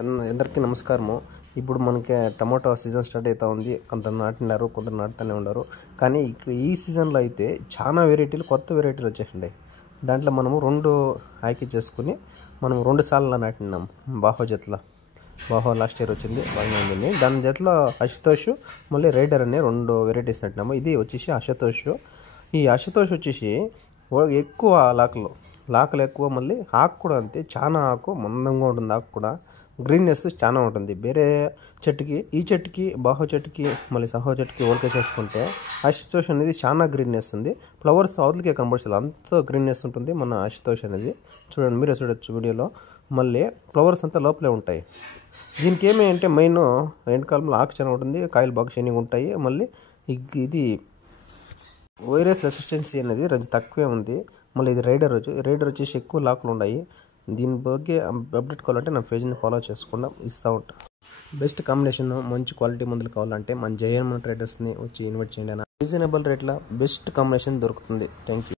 అందరికీ నమస్కారము. ఇప్పుడు మనకి టమాటో సీజన్ స్టార్ట్ అవుతా ఉంది. కొందరు నాటినారు, కొందరు నాటుతూనే ఉన్నారు. కానీ ఈ సీజన్లో అయితే చాలా వెరైటీలు, కొత్త వెరైటీలు వచ్చేసిండే. దాంట్లో మనము రెండు ఆಯ್ಕೆ చేసుకుని మనం 2 సార్లు నాటినాం. బాహో లాస్ట్ ఇయర్ వచ్చింది, బాగా ఉంది. దాని జతలో అశుతోష్ మళ్ళీ రైడర్ అనే 2 వెరైటీస్ నాటినాము. ఇది వచ్చేసి అశుతోష్. ఈ అశుతోష్ వచ్చేసి ఎక్కువ లాకలు ఎక్కువ, మళ్ళీ ఆకు కూడా అంతే, చాలా ఆకు మందంగా ఉంటుంది. ఆకు కూడా గ్రీన్నెస్ చాలా ఉంటుంది. వేరే చెట్టుకి, ఈ చెట్టుకి, బాహో చెట్టుకి, మళ్ళీ సహో చెట్టుకి ఓల్కే చేసుకుంటే అశుతోష్ అనేది చాలా గ్రీన్నెస్ ఉంది. ఫ్లవర్స్ అవతలకే కనబడుతుంది, అంత గ్రీన్నెస్ ఉంటుంది మన అశుతోష్ అనేది. చూడండి, మీరే చూడొచ్చు వీడియోలో. మళ్ళీ ఫ్లవర్స్ అంతా లోపలే ఉంటాయి. దీనికి ఏమి అంటే మెయిన్ ఎండాకాలంలో ఆకు చాలా ఉంటుంది, కాయలు బాగా షైనింగ్ ఉంటాయి. మళ్ళీ ఇది వైరస్ రెసిస్టెన్సీ అనేది కొంచెం తక్కువే ఉంది. మళ్ళీ ఇది రైడర్ వచ్చేసి ఎక్కువ లాకులు ఉన్నాయి. దీని ಬಗ್ಗೆ అప్డేట్ కావాలంటే నా పేజ్ని ఫాలో చేసుకుండా ఇస్తూ ఉంటాను. బెస్ట్ కాంబినేషన్, మంచి క్వాలిటీ మందులు కావాలంటే మన జయన్ ట్రేడర్స్ని వచ్చి ఇన్వైట్ చేయండి. రీజనబుల్ రేట్లో బెస్ట్ కాంబినేషన్ దొరుకుతుంది. Thank you.